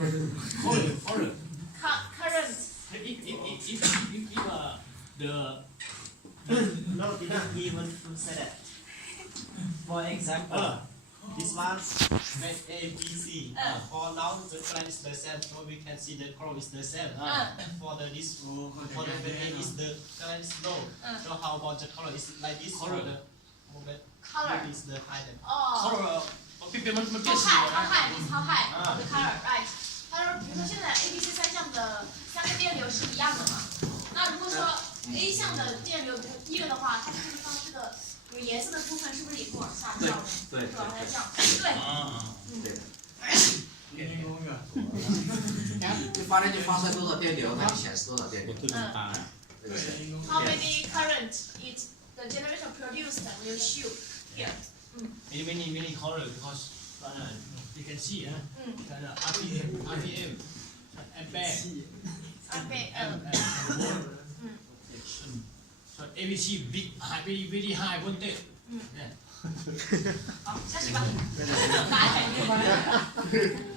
Current. Current. If the No, didn't even say that. For example, this one with A, B, C. For now, the color is the same, so we can see the color is the same. For the this row, for the A is the color is low. So how about the color is like this? For the moment, Color. is the high. 哦。 color 变变变 how สี high 了 how high is how high the color right？他说，比如说现在 A、B、C 三项的三个电流是一样的嘛？那如果说 A 项的电流低了的话，它这个地方这个有颜色的部分是不是也会往下降？对是往下降。对。就发电机发射多少电流，它就显示多少电流。How many current it the generator produced will show here？ many color because you can see RPM ampere volt so ABC big high very high voltage 好，下去吧。来。